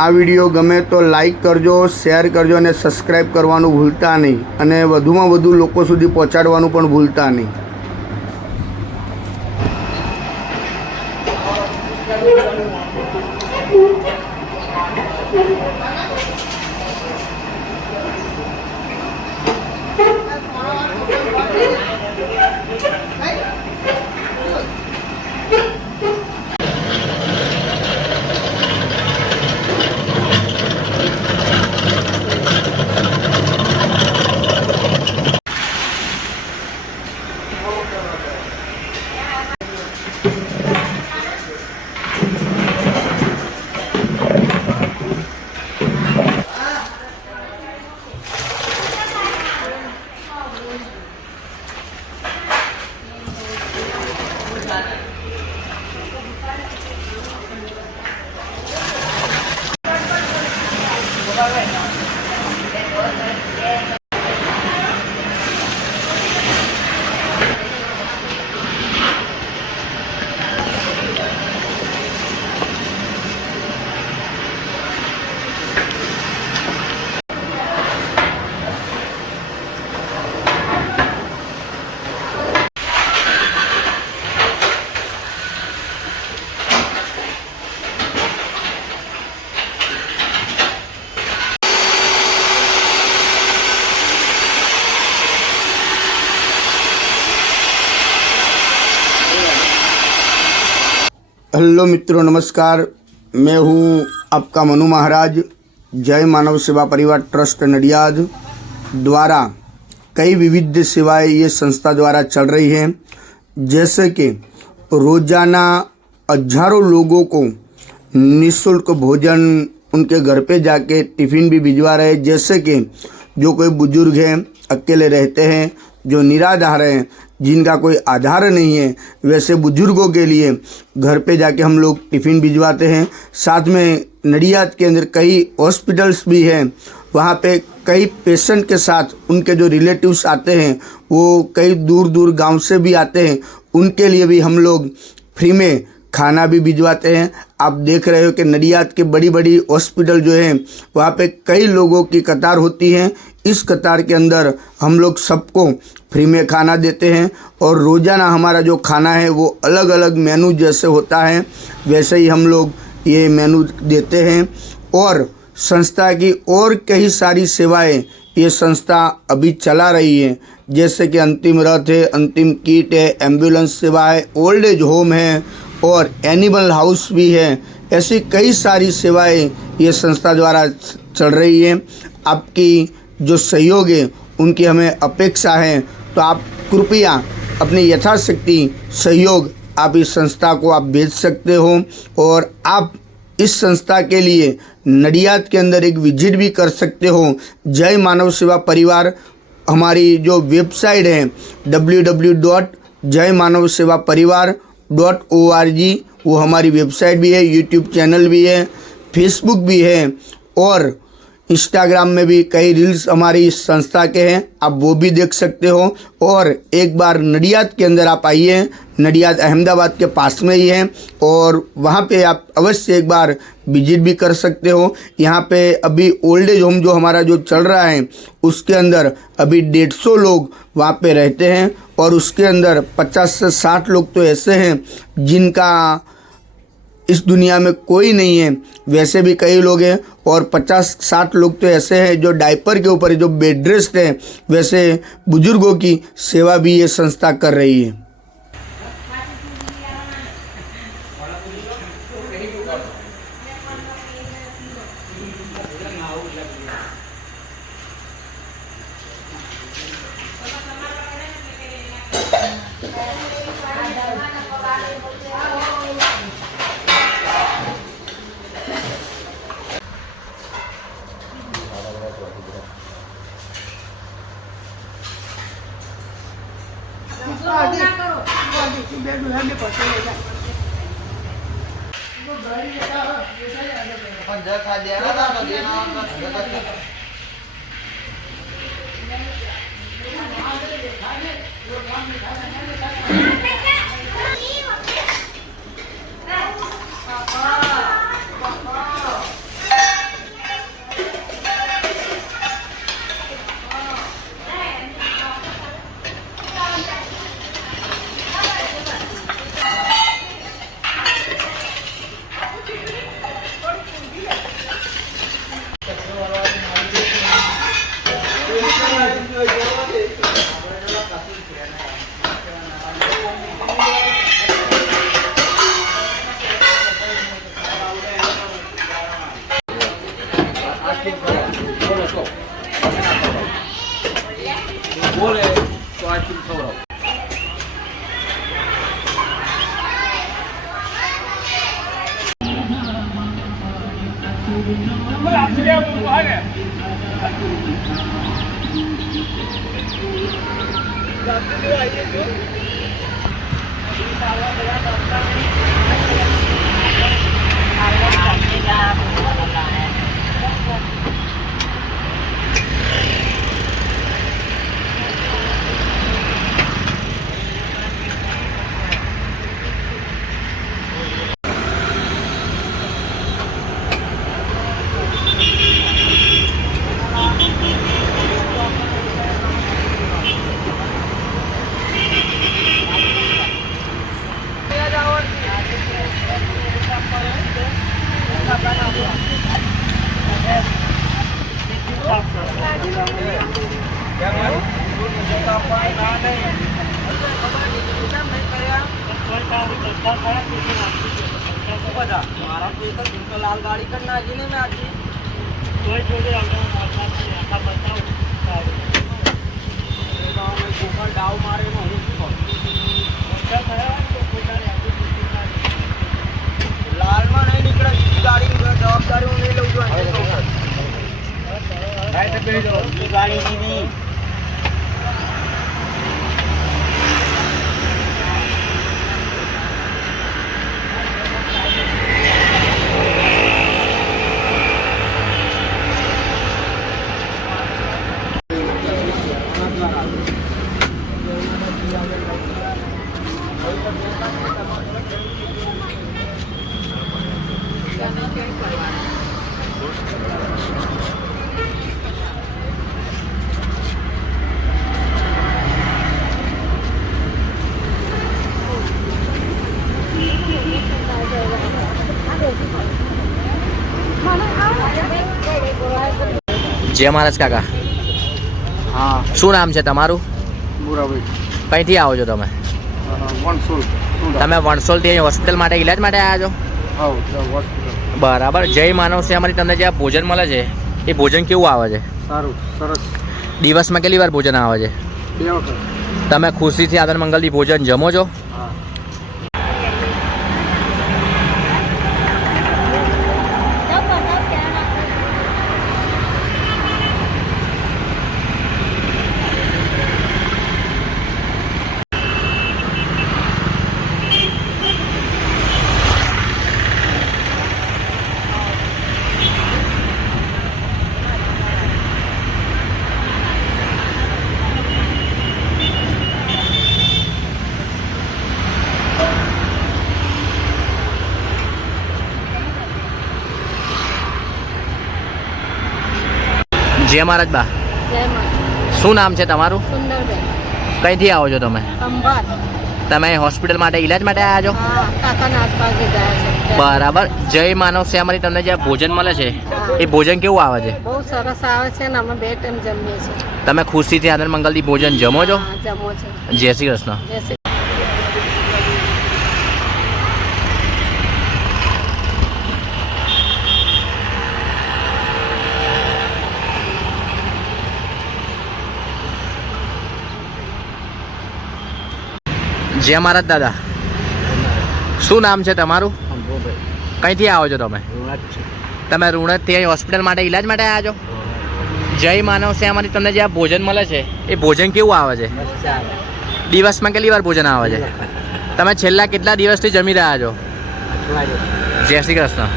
आ video गमे तो like करजो, शेर करजो અને સબસ્ક્રાઇબ કરવાનું ભૂલતા નહીં અને વધુમાં વધુ લોકો સુધી પહોંચાડવાનું પણ ભૂલતા નહીં। हेलो मित्रों, नमस्कार। मैं हूँ आपका मनु महाराज। जय मानव सेवा परिवार ट्रस्ट नडियाद द्वारा कई विविध सेवाएं ये संस्था द्वारा चल रही हैं, जैसे कि रोज़ाना हजारों लोगों को निःशुल्क भोजन उनके घर पे जाके टिफ़िन भी भिजवा रहे हैं। जैसे कि जो कोई बुजुर्ग हैं, अकेले रहते हैं, जो निराधार हैं, जिनका कोई आधार नहीं है, वैसे बुजुर्गों के लिए घर पे जाके हम लोग टिफ़िन भिजवाते हैं। साथ में नडियाद के अंदर कई हॉस्पिटल्स भी हैं, वहाँ पे कई पेशेंट के साथ उनके जो रिलेटिव्स आते हैं, वो कई दूर दूर गांव से भी आते हैं, उनके लिए भी हम लोग फ्री में खाना भी भिजवाते हैं। आप देख रहे हो कि नडियाद के बड़ी बड़ी हॉस्पिटल जो है, वहाँ पे कई लोगों की कतार होती है। इस कतार के अंदर हम लोग सबको फ्री में खाना देते हैं और रोज़ाना हमारा जो खाना है वो अलग अलग मेनू जैसे होता है वैसे ही हम लोग ये मेनू देते हैं। और संस्था की और कई सारी सेवाएं ये संस्था अभी चला रही है, जैसे कि अंतिम रथ है, अंतिम किट है, एम्बुलेंस सेवा है, ओल्ड एज होम है और एनिमल हाउस भी है। ऐसी कई सारी सेवाएं ये संस्था द्वारा चल रही है। आपकी जो सहयोग है उनकी हमें अपेक्षा है, तो आप कृपया अपनी यथाशक्ति सहयोग आप इस संस्था को आप भेज सकते हो और आप इस संस्था के लिए नडियाद के अंदर एक विजिट भी कर सकते हो। जय मानव सेवा परिवार हमारी जो वेबसाइट है www.jaymanavsevaparivar.org, वो हमारी वेबसाइट भी है, यूट्यूब चैनल भी है, फेसबुक भी है और इंस्टाग्राम में भी कई रील्स हमारी इस संस्था के हैं, आप वो भी देख सकते हो। और एक बार नडियाद के अंदर आप आइए, नडियाद अहमदाबाद के पास में ही है और वहाँ पे आप अवश्य एक बार विजिट भी कर सकते हो। यहाँ पे अभी ओल्ड एज होम जो हमारा जो चल रहा है उसके अंदर अभी 150 लोग वहाँ पे रहते हैं और उसके अंदर 50 से 60 लोग तो ऐसे हैं जिनका इस दुनिया में कोई नहीं है, वैसे भी कई लोग हैं और 50-60 लोग तो ऐसे हैं जो डायपर के ऊपर जो बेड रेस्ट है, वैसे बुजुर्गों की सेवा भी ये संस्था कर रही है। लाल गाड़ी करना है मैं आज डाव मारे लाल में नहीं निकला गाड़ी जवाबदारी नहीं लूँ गाड़ी नहीं જય મહારાજ કાકા. હા, શું નામ છે તમારું? બુરાભાઈ. કઈથી આવો છો તમે? વણસોલ. તમે વણસોલથી અહીં હોસ્પિટલ માટે ઇલાજ માટે આવ્યા છો? હા, હોસ્પિટલ. બરાબર. જય માનવ સેવામાંથી તમને જે આ ભોજન મળે છે એ ભોજન કેવું આવે છે? સારું, સરસ. દિવસમાં કેટલી વાર ભોજન આવે છે? 2 વખત. તમે ખુશીથી આદર મંગલથી ભોજન જમો છો? હા. જય મહારાજ બા. જય માતા. શું નામ છે તમારું? સુંદરબેન. કઈથી આવો છો તમે? સંભાર. તમે હોસ્પિટલ માટે ઇલાજ માટે આવ્યા છો? હા, કાકાના આસપાસ ગયા છે. બરાબર. જય માનવ સેવામાંથી તમને જે ભોજન મળે છે એ ભોજન કેવું આવે છે? બહુ સરસ આવે છે ને અમે 2 ટાઈમ જમીએ છીએ. તમે ખુશીથી આદર મંગલથી ભોજન જમો છો? હા, જમો છે. જય શ્રી કૃષ્ણ. જય શ્રી જય મહારાજ દાદા. શું નામ છે તમારું? કઈથી આવો છો તમે? તમે રુણતથી અહીં હોસ્પિટલ માટે ઇલાજ માટે આવ્યા છો? જય માનવ સેવામાંથી તમને જે આ ભોજન મળે છે એ ભોજન કેવું આવે છે? દિવસમાં કેટલી વાર ભોજન આવે છે? તમે છેલ્લા કેટલા દિવસથી જમી રહ્યા છો? જય શ્રી કૃષ્ણ.